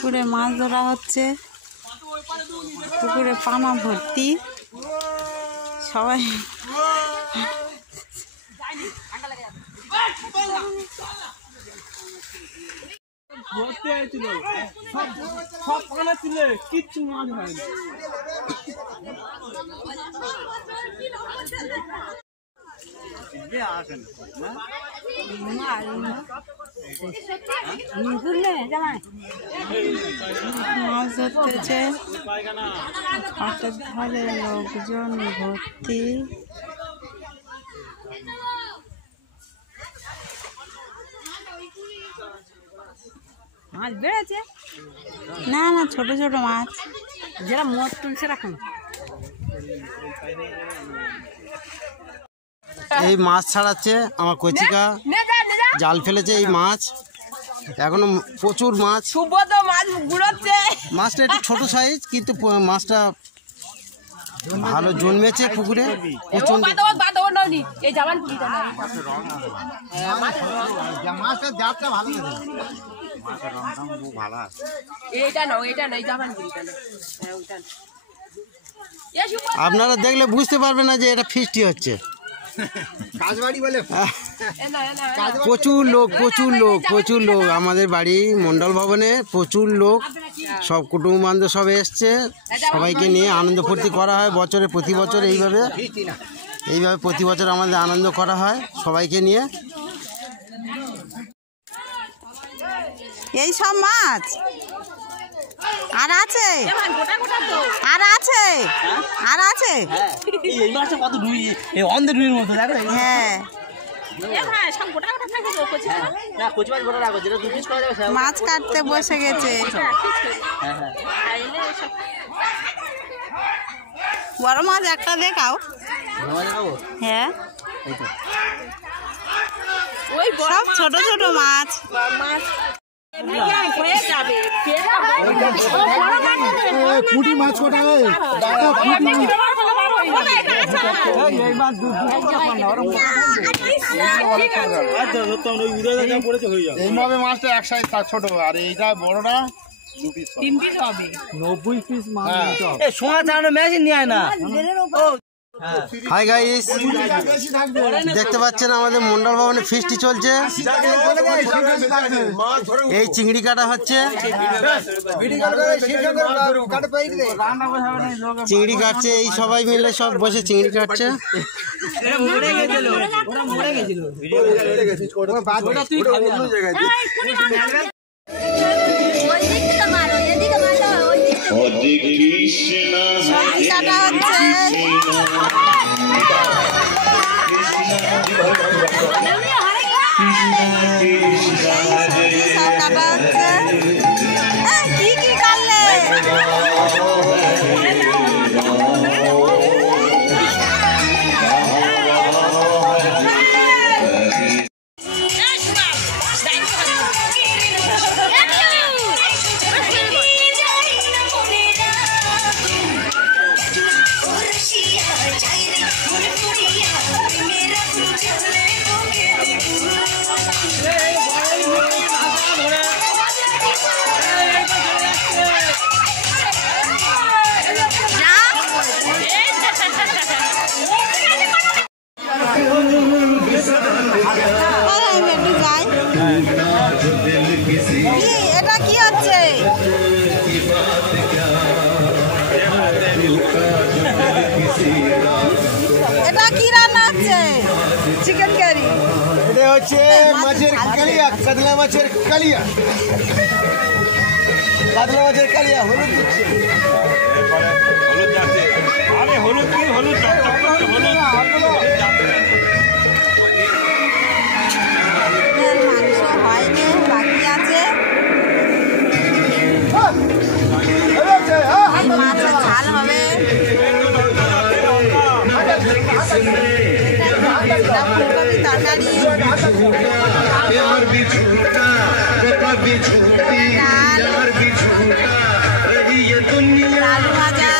পুকুরে মাছ ধরা হচ্ছে, পুকুরে পানা ভর্তি, সবাই কিচ্ছু মাছ হয়নি। মাছ ধরতেছে, হাটের ধারে লোকজন ভর্তি। মাছ বেড়েছে না না, ছোট ছোট মাছ, যারা মদ তুলছে রাখুন। এই মাছ ছাড়াচ্ছে আমার কচিকা, জাল ফেলেছে এই মাছ, এখনো প্রচুর মাছ। সুব্রত মাছ ঘুরোচ্ছে। মাছটা একটু ছোট সাইজ, কিন্তু মাছটা ভালো জন্মেছে পুকুরে। প্রচন্ড আপনারা দেখলে বুঝতে পারবেন না যে এটা ফিস্টি হচ্ছে। প্রচুর লোক প্রচুর লোক প্রচুর লোক, আমাদের বাড়ি মণ্ডল ভবনে প্রচুর লোক, সব কুটুম্ব বান্ধব সব এসছে, সবাইকে নিয়ে আনন্দ ফুর্তি করা হয় বছরে, প্রতি বছর এইভাবে প্রতি বছর আমাদের আনন্দ করা হয় সবাইকে নিয়ে। এই সব মাছ আর আছে, আর আছে, আর আছে। হ্যাঁ, মাছ কাটতে বসে গেছে। বড় মাছ একটা দেখাও। হ্যাঁ, সব ছোট ছোট মাছ। পুঁটি মাছ কোটা এইভাবে মাছটা এক সাইজ ছোট, আর এইটা বড়টা 90 পিস মাছ। সোনা চালানো মেশিন নিয়ে না। হাই গাইস, দেখতে পাচ্ছেন আমাদের মন্ডল ভবনে ফিস্টি চলছে। এই চিংড়ি কাটা হচ্ছে, চিংড়ি কাটছে, এই সবাই মিলে সব বসে চিংড়ি কাটছে। কি কি কাটলে? এটা কি হচ্ছে? এটা কি রান্না হচ্ছে? Chicken curry. এটা হচ্ছে মাছের কালিয়া, কাতলা মাছের কালিয়া, কাতলা মাছের কালিয়া। হলুদ দিচ্ছে, হলুদ যাচ্ছে। আরে হলুদ কি হলুদ, চকচক করছে হলুদ। মাংস হয়নি, বাকি আছে। মাছের ঝাল হবে, ফুলকপি তরকারি, আলু ভাজা।